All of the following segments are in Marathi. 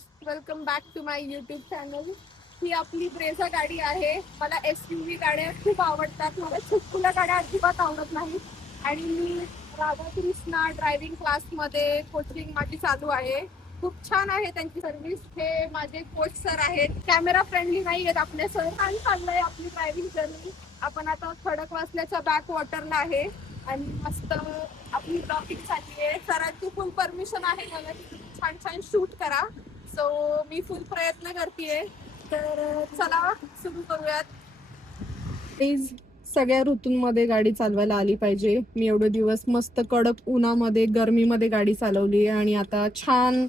Guys, welcome back to my YouTube channel. ही आपली ब्रेझा गाडी आहे. मला SUV गाड्या खूप आवडतात. मला छोटूला गाड्या अजिबात आवडत नाही. आणि मी राधाकृष्णा ड्रायव्हिंग क्लासमध्ये कोचिंग माझी चालू आहे. खूप छान आहे त्यांची सर्व्हिस. हे माझे कोच सर आहेत. कॅमेरा फ्रेंडली नाही आहेत आपले सर. छान चाललंय आपली ड्रायव्हिंग जर्नी. आपण आता खडकवासल्याच्या बॅक वॉटरला आहे आणि मस्त आपली ब्लॉगिंग चालली आहे. सरांची फुल परमिशन आहे मला छान छान शूट करा. सो मी फुल प्रयत्न करतेय. तर चला सुरू करूयात. प्लीज सगळ्या ऋतूंमध्ये गाडी चालवायला आली पाहिजे. मी एवढे दिवस मस्त कडक उन्हामध्ये गरमीमध्ये गाडी चालवली आहे आणि आता छान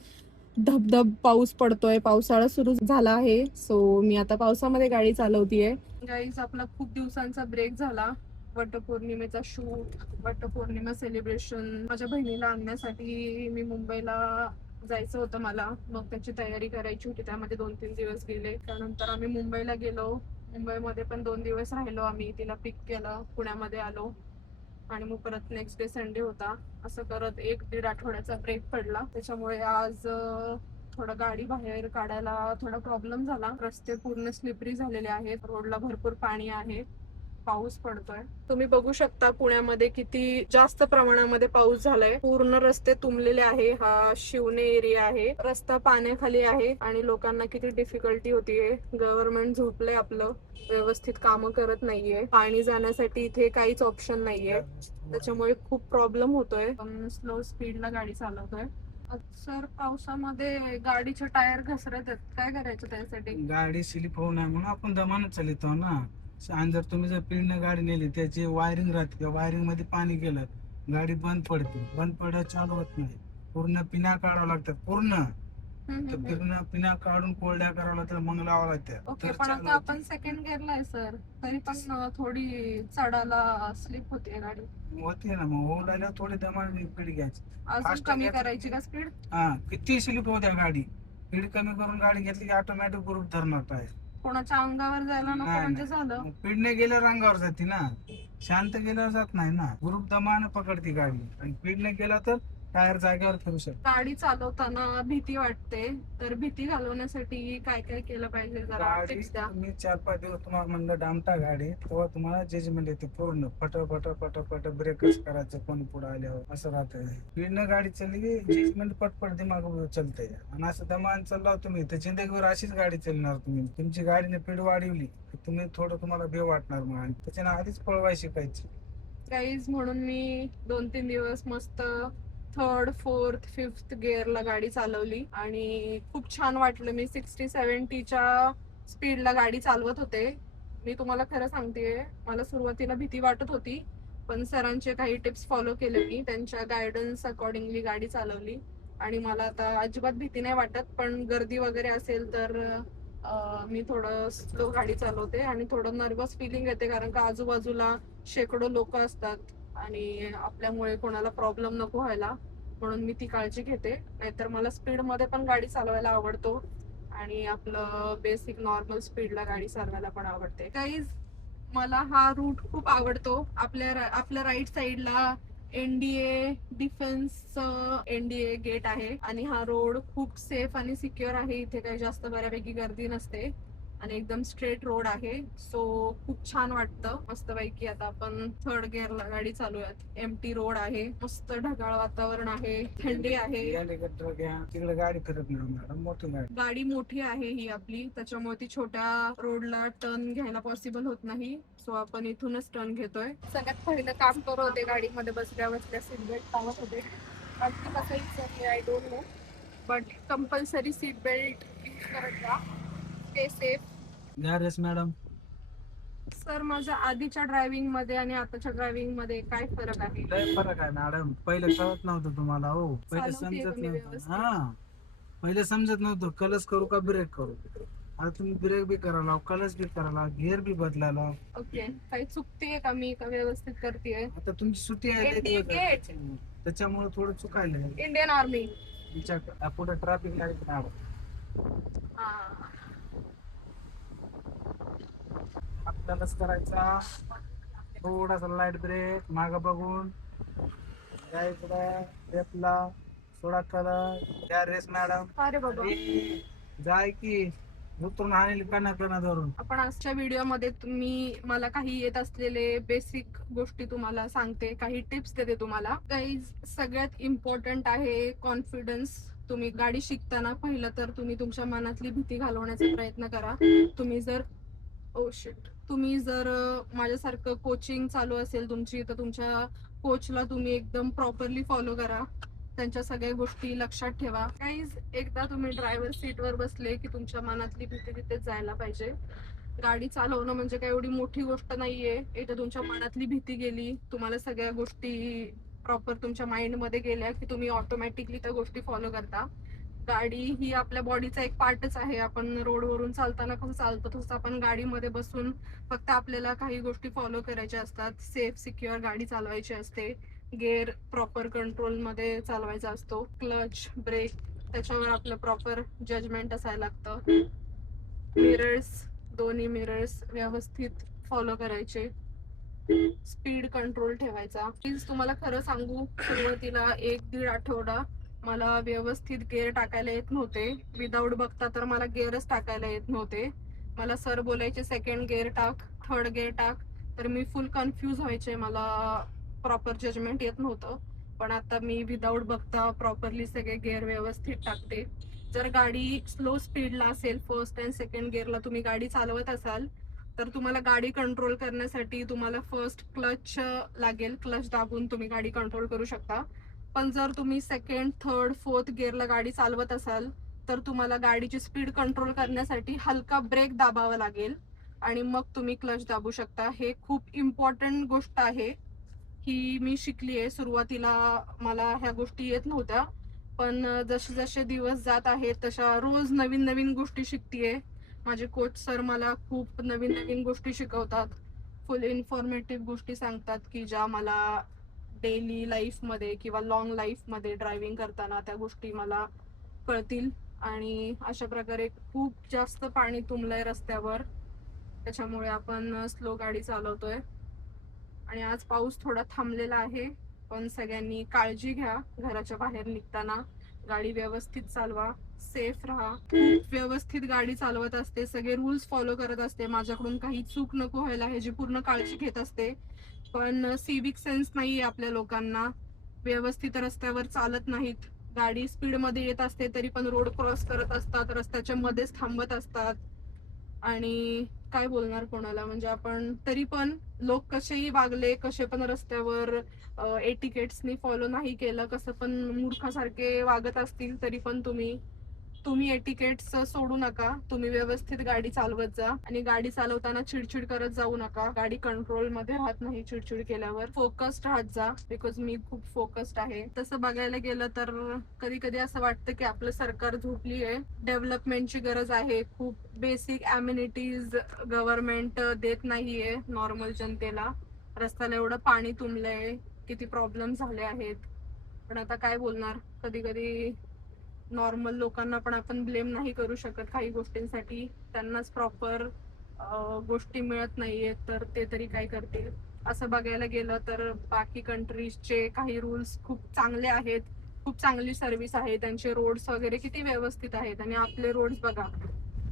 धबधब पाऊस पडतोय. पावसाळा सुरू झाला आहे. सो मी आता पावसामध्ये गाडी चालवतीये. गाईज, आपला खूप दिवसांचा ब्रेक झाला. वटपौर्णिमेचा शूट, वटपौर्णिमा सेलिब्रेशन माझ्या बहिणीला आणण्यासाठी मी मुंबईला जायचं होतं मला. मग त्याची तयारी करायची होती. त्यामध्ये 2-3 दिवस गेले. त्यानंतर आम्ही मुंबईला गेलो. मुंबईमध्ये पण 2 दिवस राहिलो आम्ही. तिला पिक केलं, पुण्यामध्ये आलो आणि मग परत नेक्स्ट डे संडे होता. असं करत 1-1.5 आठवड्याचा ब्रेक पडला. त्याच्यामुळे आज थोडं गाडी बाहेर काढायला थोडा प्रॉब्लेम झाला. रस्ते पूर्ण स्लिपरी झालेले आहेत. रोडला भरपूर पाणी आहे. पाऊस पडतोय. तुम्ही बघू शकता पुण्यामध्ये किती जास्त प्रमाणामध्ये पाऊस झालाय. पूर्ण रस्ते तुंबलेले आहे. हा शिवने एरिया आहे. रस्ता पाण्याखाली आहे आणि लोकांना किती डिफिकल्टी होतीये. गव्हर्नमेंट झोपलंय आपलं, व्यवस्थित काम करत नाहीये. पाणी जाण्यासाठी इथे काहीच ऑप्शन नाहीये. त्याच्यामुळे खूप प्रॉब्लेम होतोय. स्लो स्पीडला गाडी चालवतोय. सर, पावसामध्ये गाडीचे टायर घसरत आहेत. काय करायचं त्यासाठी? गाडी स्लिप होऊ नये म्हणून आपण दमानं चालितो ना. आणि जर तुम्ही स्पीडनं गाडी नेली, त्याची वायरिंग राहते, त्या वायरिंग मध्ये पाणी गेलं, गाडी बंद पडते. बंद पडत चालू होत नाही. पूर्ण पिना काढावं लागतात. पूर्ण पिना काढून कोरड्या करावं लागतात, मग लावावं लागतात. ओके, पण आता आपण सेकंड गिअरला आहे सर, तरी पण थोडी चढायला स्लिप होते गाडी. होते ना. मग होऊ लागल्यावर थोडी दमाने स्पीड घ्यायची. अजून कमी करायची का स्पीड? हा, किती स्लिप होऊ द्या गाडी, स्पीड कमी करून गाडी घेतली की ऑटोमॅटिक ग्रुप धरणार टायर. कोणाच्या अंगावर जायला नको म्हणजे झालं. स्पीडने गेल्यावर अंगावर जाते ना, शांत गेल्यावर जात नाही ना. ग्रुप दमानं पकडते गाडी आणि स्पीडने गेला तर टायर जागेवर फिरू शकतो. गाडी चालवताना भीती वाटते, तर भीती घालवण्यासाठी काय काय केलं पाहिजे जरा टिप्स द्या. मी 4-5 दिवस तुम्हाला म्हणलं डामटा गाडी, तेव्हा तुम्हाला जजमेंट येते पूर्ण. पट ब्रेकच करायचं कोणी पुढे आल्यावर, असं राहतंय. स्पीडनं गाडी चालली की जजमेंट पटपट दिमाग चलतंय. आणि असं दमान चालला तुम्ही तर जिंदगीवर अशीच गाडी चालणार. तुमची गाडीने स्पीड वाढवली तुम्ही तुम्हाला भीव वाटणार. मग त्याच्यानं आधीच पळवाय शिकायची. गाईज, म्हणून मी 2-3 दिवस मस्त 3rd, 4th, 5th गिअरला गाडी चालवली आणि खूप छान वाटलं. मी 60-70च्या स्पीडला गाडी चालवत होते. मी तुम्हाला खरं सांगतेय, मला सुरुवातीला भीती वाटत होती, पण सरांचे काही टिप्स फॉलो केले मी. त्यांच्या गायडन्स अकॉर्डिंगली गाडी चालवली आणि मला आता अजिबात भीती नाही वाटत. पण गर्दी वगैरे असेल तर मी थोडं स्लो गाडी चालवते आणि थोडं नर्वस फिलिंग येते, कारण का आजूबाजूला शेकडो लोक असतात आणि आपल्यामुळे कोणाला प्रॉब्लेम नको व्हायला, म्हणून मी ती काळजी घेते. नाहीतर मला स्पीड मध्ये पण गाडी चालवायला आवडतो आणि आपलं बेसिक नॉर्मल स्पीडला गाडी चालवायला पण आवडते. गाईज, मला हा रूट खूप आवडतो. आपल्या राईट साईडला NDA डिफेन्स NDA गेट आहे आणि हा रोड खूप सेफ आणि सिक्युअर आहे. इथे काही जास्त बऱ्यापैकी गर्दी नसते आणि एकदम स्ट्रेट रोड आहे. सो खूप छान वाटतं मस्तपैकी. आता आपण 3rd गिअरला गाडी चालूयात. एमटी रोड आहे, मस्त ढगाळ वातावरण आहे, थंडी आहे. तिकडे गाडी फिरत नाही मॅडम, मोठी गाडी मोठी आहे ही आपली, त्याच्यामुळे ती छोट्या रोडला टर्न घ्यायला पॉसिबल होत नाही. सो आपण इथूनच टर्न घेतोय. सगळ्यात पहिलं काम करत होते गाडीमध्ये बसल्या सीट बेल्ट लावत होते. बाकी कसं I don't know, but compulsory seat belt use करत जा. Stay safe. मॅडम. सर, माझ्या आधीच्या ड्रायव्हिंग मध्ये आणि आताच्या ड्रायव्हिंग मध्ये काय फरक आहे? लय फरक आहे मॅडम. पहिले कळत नव्हतं तुम्हाला. हो, पहिले समजत नव्हतं. हा, पहिले समजत नव्हतं कलस करू का ब्रेक करू. आता तुम्ही ब्रेक बी करायला, कलस बी करायला, गिअर बी बदलायला. ओके, काही चुकतीये का मी, का व्यवस्थित करतेय? आता तुमची सुट्टी आहे त्याच्यामुळे थोडं चुकायला. इंडियन आर्मी पुढे ट्रॅफिक लाईट नाही. आपल्यालाच करायचा थोडासा लाईट ब्रेक, माग बघून लेफ्टला थोडा करा त्या रेस मॅडम अरे बाबा. जाय की उतरून आणेल कणा धरून. आपण आजच्या व्हिडिओमध्ये तुम्ही मला काही येत असलेले बेसिक गोष्टी तुम्हाला सांगते, काही टिप्स देते तुम्हाला. गाईज, सगळ्यात इम्पॉर्टंट आहे कॉन्फिडन्स. तुम्ही गाडी शिकताना पहिलं तर तुम्ही तुमच्या मनातली भीती घालवण्याचा प्रयत्न करा. तुम्ही जर माझ्यासारखं कोचिंग चालू असेल तुमची, तर तुमच्या कोचला तुम्ही एकदम प्रॉपरली फॉलो करा. त्यांच्या सगळ्या गोष्टी लक्षात ठेवा. गाईज, एकदा तुम्ही ड्रायव्हर सीटवर बसले की तुमच्या मनातली भीती तिथेच जायला पाहिजे. गाडी चालवणं म्हणजे काही एवढी मोठी गोष्ट नाहीये. एकदा तुमच्या मनातली भीती गेली, तुम्हाला सगळ्या गोष्टी प्रॉपर तुमच्या माइंड मध्ये गेल्या की तुम्ही ऑटोमॅटिकली त्या गोष्टी फॉलो करता. गाडी ही आपल्या बॉडीचा एक पार्टच आहे. आपण रोडवरून चालताना कसं चालतो तसं आपण गाडीमध्ये बसून फक्त आपल्याला काही गोष्टी फॉलो करायच्या असतात. सेफ सिक्युअर गाडी चालवायची असते. गेअर प्रॉपर कंट्रोल मध्ये चालवायचा असतो. क्लच, ब्रेक, त्याच्यावर आपलं प्रॉपर जजमेंट असायला लागतं. मिरर्स, दोन्ही मिरर्स व्यवस्थित फॉलो करायचे. स्पीड कंट्रोल ठेवायचा. प्लीज तुम्हाला खरं सांगू, सुरुवातीला 1-1.5 आठवडा मला व्यवस्थित गेअर टाकायला येत नव्हते. विदाऊट बघता तर मला गेअरच टाकायला येत नव्हते. मला सर बोलायचे सेकंड गेअर टाक, थर्ड गेअर टाक, तर मी फुल कन्फ्यूज व्हायचे. मला प्रॉपर जजमेंट येत नव्हतं. पण आता मी विदाऊट बघता प्रॉपरली सगळे गेअर व्यवस्थित टाकते. जर गाडी स्लो स्पीडला असेल, फर्स्ट अँड सेकंड गिअरला तुम्ही गाडी चालवत असाल, तर तुम्हाला गाडी कंट्रोल करण्यासाठी तुम्हाला फर्स्ट क्लच लागेल. क्लच दाबून तुम्ही गाडी कंट्रोल करू शकता. पण जर तुम्ही सेकंड, थर्ड, फोर्थ गिअरला गाडी चालवत असाल, तर तुम्हाला गाडीची स्पीड कंट्रोल करण्यासाठी हलका ब्रेक दाबावा लागेल आणि मग तुम्ही क्लच दाबू शकता. हे खूप इम्पॉर्टंट गोष्ट आहे. ही मी शिकली आहे. सुरुवातीला मला ह्या गोष्टी येत नव्हत्या, पण जसे जसे दिवस जात आहेत तशा रोज नवीन नवीन गोष्टी शिकतेय. माझे कोच सर मला खूप नवीन नवीन गोष्टी शिकवतात. फुल इन्फॉर्मेटिव्ह गोष्टी सांगतात की ज्या मला डेली लाईफमध्ये किंवा लॉंग लाईफमध्ये ड्रायव्हिंग करताना त्या गोष्टी मला कळतील. आणि अशा प्रकारे खूप जास्त पाणी तुंबलंय रस्त्यावर, त्याच्यामुळे आपण स्लो गाडी चालवतोय. आणि आज पाऊस थोडा थांबलेला आहे, पण सगळ्यांनी काळजी घ्या. घराच्या बाहेर निघताना गाडी व्यवस्थित चालवा, सेफ राहा. व्यवस्थित गाडी चालवत असते, सगळे रूल्स फॉलो करत असते. माझ्याकडून काही चूक नको व्हायला ह्याची पूर्ण काळजी घेत असते. पण सिविक सेन्स नाहीये आपल्या लोकांना. व्यवस्थित रस्त्यावर चालत नाहीत. गाडी स्पीड मध्ये येत असते तरी पण रोड क्रॉस करत असतात, रस्त्याच्या मध्येच थांबत असतात. आणि काय बोलणार कोणाला, म्हणजे आपण तरी पण लोक कसेही वागले, कसे पण रस्त्यावर एटिकेट्सनी फॉलो नाही केलं, कसं पण मूर्खासारखे वागत असतील, तरी पण तुम्ही एटिकेट्स सोडू नका. तुम्ही व्यवस्थित गाडी चालवत जा आणि गाडी चालवताना चिडचिड करत जाऊ नका. गाडी कंट्रोल मध्ये राहत नाही चिडचिड केल्यावर. फोकस्ड राहत जा, बिकॉज मी खूप फोकस्ड आहे. तसं बघायला गेलं तर कधी कधी असं वाटतं की आपलं सरकार झोपली आहे. डेव्हलपमेंटची गरज आहे. खूप बेसिक अम्युनिटीज गव्हर्नमेंट देत नाहीये नॉर्मल जनतेला. रस्त्याला एवढं पाणी तुंबलंय, किती प्रॉब्लेम झाले आहेत. पण आता काय बोलणार, कधी कधी नॉर्मल लोकांना पण आपण ब्लेम नाही करू शकत काही गोष्टींसाठी. त्यांनाच प्रॉपर गोष्टी मिळत नाहीये, तर ते तरी काय करतील. असं बघायला गेलं तर बाकी कंट्रीजचे काही रूल्स खूप चांगले आहेत, खूप चांगली सर्व्हिस आहे. त्यांचे रोड्स वगैरे किती व्यवस्थित आहेत. आणि आपले रोड्स बघा,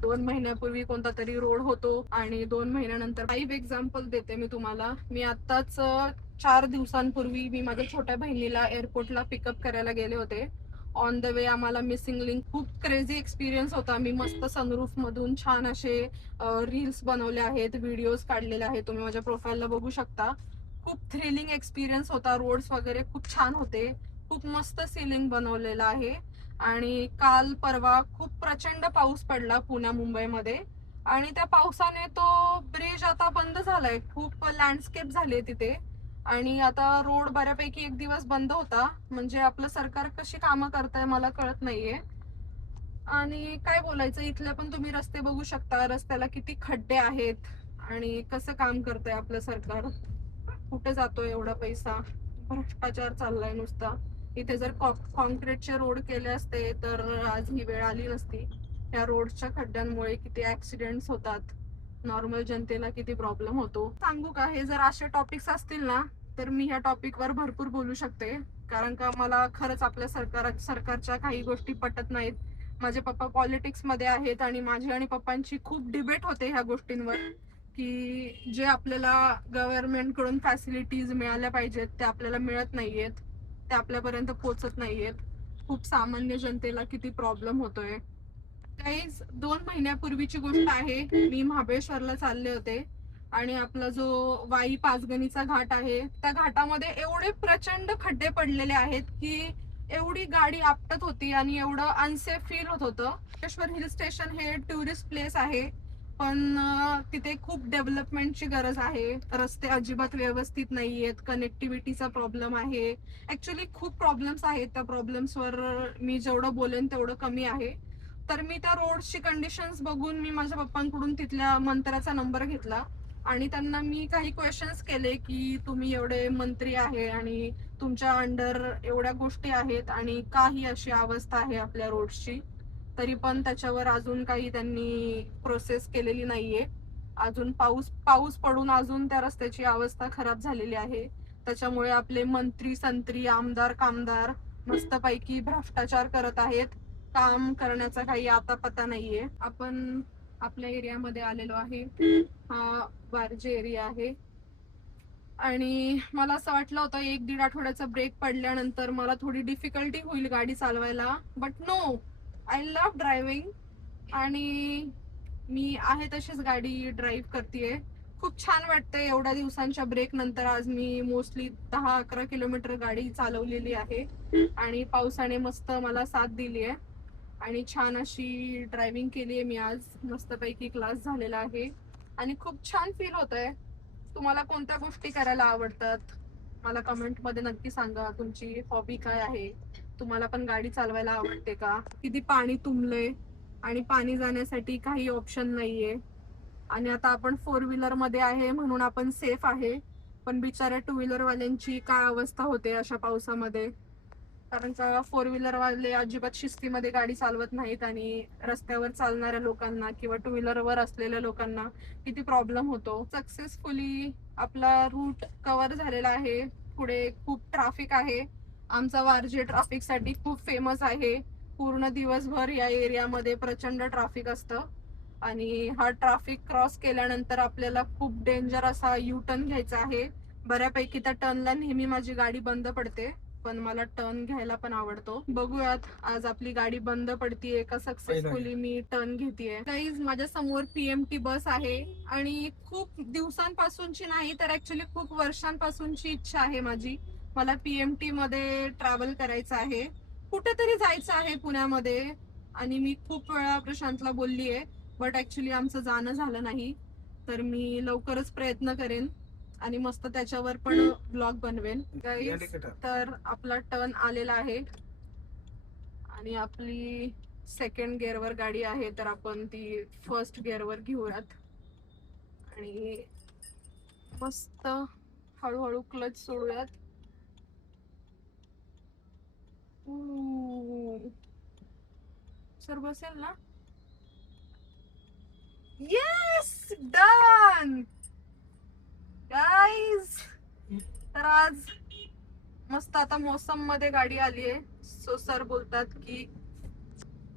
2 महिन्यापूर्वी कोणता तरी रोड होतो आणि 2 महिन्यानंतर. लाईव्ह एक्झाम्पल देते मी तुम्हाला. मी आताच 4 दिवसांपूर्वी मी माझ्या छोट्या बहिणीला एअरपोर्टला पिकअप करायला गेले होते. ऑन द वे आम्हाला मिसिंग लिंक, खूप क्रेझी एक्सपिरियन्स होता. मी मस्त सनरूफ मधून छान असे रील्स बनवले आहेत, व्हिडिओज काढलेले आहेत, तुम्ही माझ्या प्रोफाईलला बघू शकता. खूप थ्रिलिंग एक्सपिरियन्स होता. रोड्स वगैरे खूप छान होते. खूप मस्त सीलिंग बनवलेलं आहे. आणि काल परवा खूप प्रचंड पाऊस पडला पुण्या मुंबईमध्ये, आणि त्या पावसाने तो ब्रिज आता बंद झालाय. खूप लँडस्केप झाले तिथे, आणि आता रोड बऱ्यापैकी एक दिवस बंद होता. म्हणजे आपलं सरकार कशी कामं करताय मला कळत नाहीये. आणि काय बोलायचं, इथले पण तुम्ही रस्ते बघू शकता. रस्त्याला किती खड्डे आहेत आणि कसं काम करतंय आपलं सरकार. कुठे जातोय एवढा पैसा, भ्रष्टाचार चाललाय नुसता. इथे जर कॉन्क्रीटचे रोड केले असते तर आज ही वेळ आली नसती. या रोडच्या खड्ड्यांमुळे किती ऍक्सिडेंट्स होतात, नॉर्मल जनतेला किती प्रॉब्लेम होतो. सांगू का, हे जर असे टॉपिक्स असतील ना तर मी ह्या टॉपिकवर भरपूर बोलू शकते. कारण का मला खरंच आपल्या सरकारच्या काही गोष्टी पटत नाहीत. माझे पप्पा पॉलिटिक्स मध्ये आहेत आणि माझी आणि पप्पांची खूप डिबेट होते ह्या गोष्टींवर, की जे आपल्याला गव्हर्नमेंट कडून फॅसिलिटीज मिळाल्या पाहिजेत ते आपल्याला मिळत नाहीयेत, ते आपल्यापर्यंत पोहोचत नाहीयेत. खूप सामान्य जनतेला किती प्रॉब्लेम होतोय. काहीच 2 महिन्यापूर्वीची गोष्ट आहे, मी महाबळेश्वरला चालले होते आणि आपला जो वाई पाचगणीचा घाट आहे त्या घाटामध्ये एवढे प्रचंड खड्डे पडलेले आहेत की एवढी गाडी आपटत होती आणि एवढं अनसेफ फील होत होतं. महाबळेश्वर हिल स्टेशन हे टुरिस्ट प्लेस आहे, पण तिथे खूप डेव्हलपमेंटची गरज आहे. रस्ते अजिबात व्यवस्थित नाहीयेत, कनेक्टिव्हिटीचा प्रॉब्लेम आहे. ऍक्च्युली खूप प्रॉब्लेम्स आहेत, त्या प्रॉब्लेम्सवर मी जेवढं बोलेन तेवढं कमी आहे. तर मी त्या रोडची कंडिशन्स बघून मी माझ्या पप्पांकडून तिथल्या मंत्र्याचा नंबर घेतला आणि त्यांना मी काही क्वेश्चन्स केले की तुम्ही एवढे मंत्री आहे आणि तुमच्या अंडर एवढ्या गोष्टी आहेत आणि का ही अशी अवस्था आहे आपल्या रोडची, तरी पण त्याच्यावर अजून काही त्यांनी प्रोसेस केलेली नाहीये. अजून पाऊस पाऊस पडून अजून त्या रस्त्याची अवस्था खराब झालेली आहे. त्याच्यामुळे आपले मंत्री संत्री आमदार कामदार मस्तपैकी भ्रष्टाचार करत आहेत. काम करण्याचा काही आता पता नाहीये. आपण आपल्या एरियामध्ये आलेलो आहे, हा वारजे एरिया आहे आणि मला असं वाटलं होतं 1-1.5 आठवड्याचा ब्रेक पडल्यानंतर मला थोडी डिफिकल्टी होईल गाडी चालवायला, but no, I love driving आणि मी आहे तशीच गाडी ड्राईव्ह करतेय. खूप छान वाटतंय एवढ्या दिवसांच्या ब्रेक नंतर आज मी मोस्टली 10-11 किलोमीटर गाडी चालवलेली आहे आणि पावसाने मस्त मला साथ दिली आहे आणि छान अशी ड्रायव्हिंग केली आहे मी आज. मस्तपैकी क्लास झालेला आहे आणि खूप छान फील होत आहे. तुम्हाला कोणत्या गोष्टी करायला आवडतात मला कमेंट मध्ये नक्की सांगा. तुमची हॉबी काय आहे? तुम्हाला पण गाडी चालवायला आवडते का? किती पाणी तुंबले आणि पाणी जाण्यासाठी काही ऑप्शन नाहीये आणि आता आपण 4 व्हीलर मध्ये आहे म्हणून आपण सेफ आहे, पण बिचाऱ्या 2 व्हीलर वाल्यांची काय अवस्था होते अशा पावसामध्ये. कारण का 4 व्हीलर वाले अजिबात शिस्तीमध्ये गाडी चालवत नाहीत आणि रस्त्यावर चालणाऱ्या लोकांना किंवा 2 व्हीलर वर असलेल्या लोकांना किती प्रॉब्लेम होतो. सक्सेसफुली आपला रूट कव्हर झालेला आहे. पुढे खूप ट्रॅफिक आहे. आमचा वारजे ट्रॅफिक साठी खूप फेमस आहे. पूर्ण दिवसभर या एरियामध्ये प्रचंड ट्रॅफिक असतं आणि हा ट्रॅफिक क्रॉस केल्यानंतर आपल्याला खूप डेंजर असा यू टर्न घ्यायचा आहे. बऱ्यापैकी त्या टर्नला नेहमी माझी गाडी बंद पडते, पण मला टर्न घ्यायला पण आवडतो. बघूयात आज आपली गाडी बंद पडतीये का सक्सेसफुली मी टर्न घेतेय. गाईज माझ्या समोर पीएमटी बस आहे आणि खूप दिवसांपासूनची नाही तर ऍक्च्युली खूप वर्षांपासूनची इच्छा आहे माझी. मला पीएमटी मध्ये ट्रॅव्हल करायचं आहे, कुठेतरी जायचं आहे पुण्यामध्ये आणि मी खूप वेळा प्रशांतला बोललीये, बट ऍक्च्युली आमचं जाणं झालं नाही. तर मी लवकरच प्रयत्न करेन आणि मस्त त्याच्यावर पण ब्लॉग बनवेन. गाईज तर आपला टर्न आलेला आहे आणि आपली सेकंड गिअरवर गाडी आहे, तर आपण ती फर्स्ट गिअरवर घेऊयात आणि मस्त हळूहळू क्लच सोडूयात. सर बसेल ना? Yes, done guys. तर आज मस्त आता मोसम मध्ये गाडी आली आहे. सो सर बोलतात की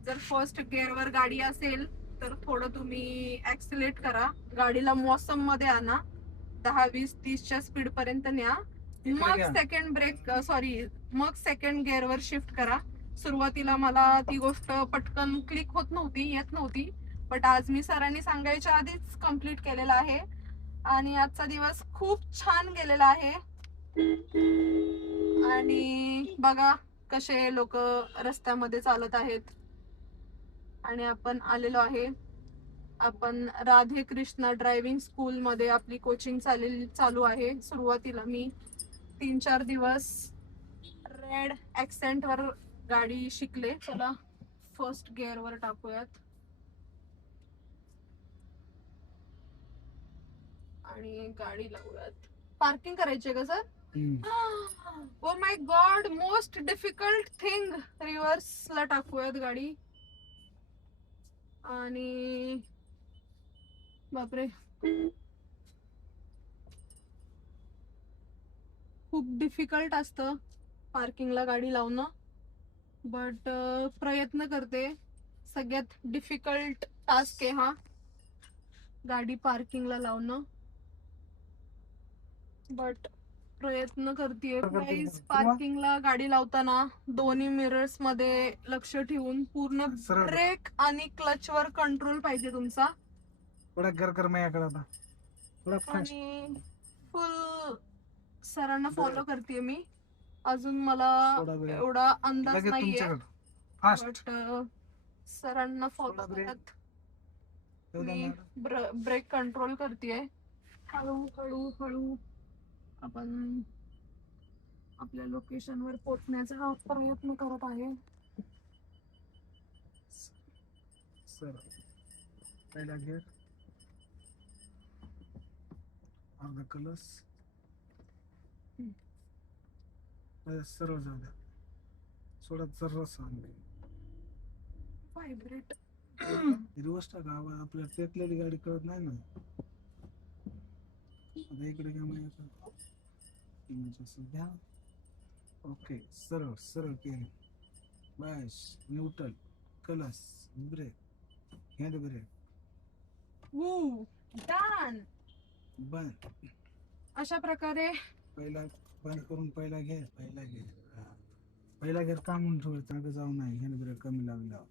जर फर्स्ट गिअरवर गाडी असेल तर थोडं तुम्ही ऍक्सिलेट करा, गाडीला मौसम मध्ये आणा, 10-20-30च्या स्पीड पर्यंत न्या, मग सेकंड गिअरवर शिफ्ट करा. सुरुवातीला मला ती गोष्ट पटकन क्लिक होत नव्हती, येत नव्हती, बट आज मी सरांनी सांगायच्या आधीच कम्प्लीट केलेला आहे आणि आजचा दिवस खूप छान गेलेला आहे. आणि बघा कसे लोक रस्त्यामध्ये चालत आहेत आणि आपण आलेलो आहे. आपण राधे कृष्णा ड्रायव्हिंग स्कूल मध्ये आपली कोचिंग चालू आहे. सुरुवातीला मी 3-4 दिवस रेड ऍक्सेंट वर गाडी शिकले. चला फर्स्ट गिअर वर टाकूयात आणि गाडी लावूयात. पार्किंग करायची का sir? Oh my god, most difficult thing. रिव्हर्सला टाकूयात गाडी आणि बापरे खूप डिफिकल्ट असतं पार्किंगला गाडी लावणं, बट प्रयत्न करते. सगळ्यात डिफिकल्ट टास्क आहे हा, गाडी पार्किंगला लावणं, बट प्रयत्न करतेय. गाईज पार्किंगला गाडी लावताना दोन्ही मिरर्स मध्ये लक्ष ठेवून पूर्ण सरळ. ब्रेक आणि क्लच वर कंट्रोल पाहिजे तुमचा, थोडा कर माझ्याकडे आता, थोडा फास्ट. आणि फुल सरांना फॉलो करते मी. अजून मला थोडा वेळ. एवढा अंदाज लगेच नाहीये, तुमच्याकडे फास्ट. बट सरांना फॉलो थोडा break. करत मी ब्रेक कंट्रोल करतेय. हळू हळू हळू आपण आपल्या लोकेशन वर पोहोचण्याचा प्रयत्न करत आहे. सर पहिला गिअर, अर्धा कलस, सर्व जाऊ द्या, सोडा सर्व सांग. व्हायब्रेट. रिवर्स टाका, आपल्या पेटलेली गाडी कळत नाही ना. आता इकडे घ्या माझ्या घ्या. ओके, सरळ सरळ केली. बस, neutral, clutch, brake, hand brake, done. बंद. अशा प्रकारे पहिला बंद करून पहिला घे. पहिला घेर काम म्हणून ठेवायचं, मागे जाऊ नाही. हँड ब्रेक कमी लागला.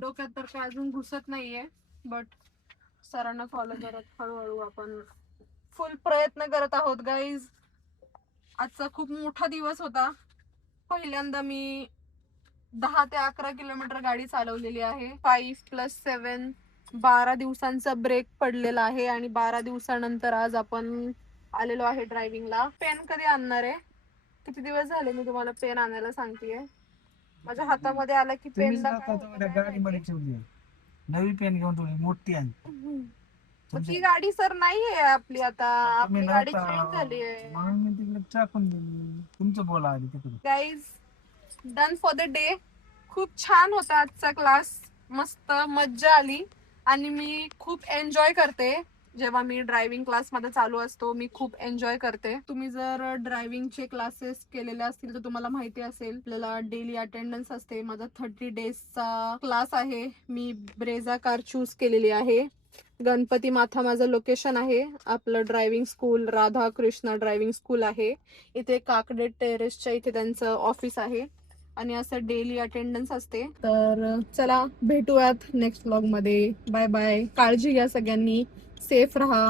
डोक्यात तर काय अजून घुसत नाहीये, बट सरांना फॉलो करत हळूहळू आपण फुल प्रयत्न करत आहोत. गाईज, आजचा खूप मोठा दिवस होता. पहिल्यांदा मी 10 ते 11 किलोमीटर गाडी चालवलेली आहे. 5+7 12 दिवसांचा ब्रेक पडलेला आहे, आणि 12 दिवसानंतर आज आपण आलेलो आहे ड्रायव्हिंगला. पेन कधी आणणार आहे? किती दिवस झाले मी तुम्हाला पेन आणायला सांगतेय. माझ्या हातामध्ये आला की पेन गाडीमध्ये ठेवली, नवी पेन घेऊन ठेवली मोठी आहे. ती गाडी सर नाहीये आपली आता, आपली गाडी चेंज झाली आहे. म्हणून मी तिकडे टाकून दिली. तुमचं बोला आधी तिकडे. Guys, done for the day. खूप छान होता आजचा क्लास, मस्त मज्जा आली, आणि मी खूप एन्जॉय करते. जेव्हा मी ड्रायव्हिंग क्लास मध्ये चालू असतो मी खूप एन्जॉय करते. तुम्ही जर ड्रायव्हिंगचे क्लासेस केलेले असतील तर तुम्हाला माहिती असेल, आपल्याला डेली अटेंडन्स असते. माझा 30 डेजचा क्लास आहे. मी ब्रेझा कार चूज केलेली आहे. गणपती माथा माझं लोकेशन आहे. आपलं driving school Radha Krishna driving school आहे. इथे काकडे टेरेसच्या इथे त्यांचं ऑफिस आहे, आणि असं डेली अटेंडन्स असते. तर चला भेटूयात नेक्स्ट व्लॉग मध्ये. Bye bye. काळजी घ्या सगळ्यांनी, सेफ राहा.